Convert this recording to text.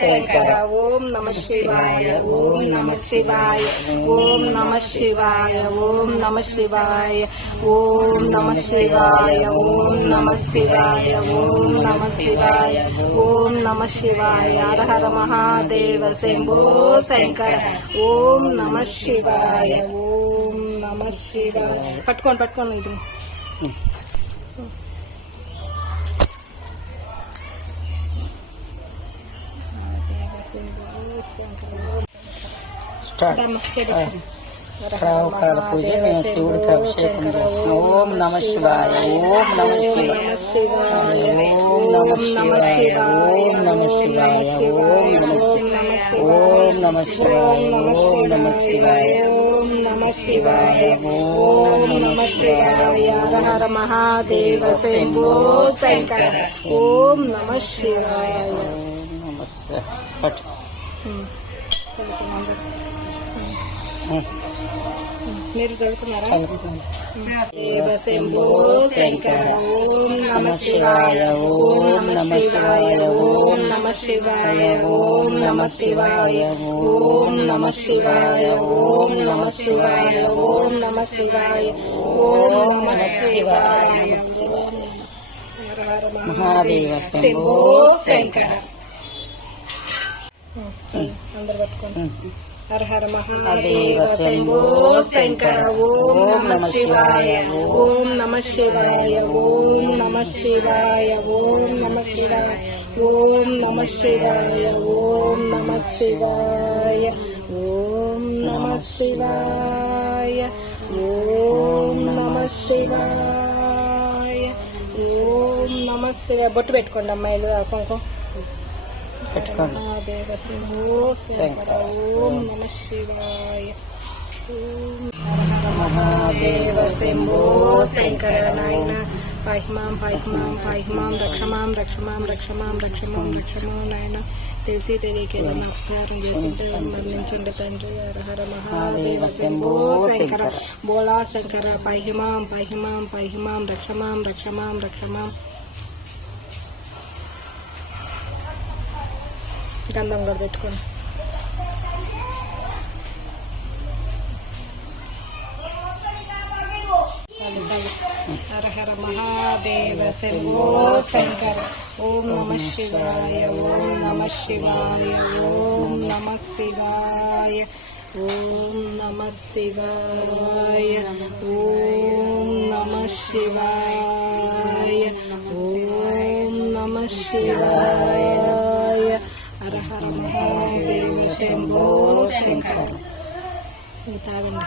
శంకర. ఓం నమ శివాయ. ఓం నమ శివాయ. ఓం నమ శివాయ. ఓం నమ శివాయ. ఓం నమ శివాయ. ఓం నమ శివాయ. ఓం నమ శివాయ. ఓం నమ శివాయ. హర హర మహాదేవ శంభో శంకర. ఓం నమ శివాయ. ఓం నమ శివాయ. పట్టుకోండి ఇది. రావుకాల పూజ మేము శివుడికి అభిషేకం చేస్తున్నాం. ఓం నమ శివాయ. ఓం నమ శివాయ. ఓం నమ శివాయ. ఓం నమ శివాయ. ఓం నమ ఓం నమ శివాయ. ఓం నమ శివాయ. ఓం నమ శివాయ. ఓం నమ శివాయ. హర మహాదేవ శంభో శంకర. ఓం నమ శివాయ. మీరు చదువుతున్నారా? దేవ శంభో శంకర. ఓం నమ శివాయ. ఓం నమ శివాయ. ఓం నమ శివాయ. ఓం నమ శివాయ. ఓం నమ శివాయ. ఓం నమ శివాయ. ఓం నమ శివాయ. ఓం నమ శివాయ. మహాదేవ శంభో శంకర. అందరు పట్టుకోండి. హర హర మహాదేవ శంభో శంకర. ఓం నమ శివాయ. ఓం నమ శివాయ. ఓం నమ శివాయ. ఓం నమ శివాయ. ఓం నమ శివాయ. ఓం నమ శివాయ. ఓం నమ శివాయ. ఓం నమ శివాయ. ఓం నమ శివాయ. బొట్టు పెట్టుకోండి అమ్మాయిలు. కుంకుమ మహాదేవ శంభో శంకర. ఓం నమ శివాయ. మహాదేవ శంభో శంకర. నాయన పాహిమాం పాహిమాం పాహిమాం రక్షమాం రక్షమాం రక్షమాం రక్షమాం రక్షమాం. నాయన తెలిసి తెలియక నమస్కారం చేసి మరణించుండ తండ్రి. హర హర మహాదేవ శంభో శంకర. బోలా శంకర. పాహిమాం పాహిమాం పాహిమాం రక్షమాం రక్షమాం రక్షమాం. గంధం కూడా పెట్టుకోండి. హర హర మహాదేవ శంభో శంకర. ఓం నమ శివాయ. ఓం నమ శివాయ. ఓం నమ శివాయ. ఓం నమ శివాయ. ఓం నమ శివాయ. ఓం నమ శివాయ. హర హర మహాదేవ శంభో శంకర. తాగండి.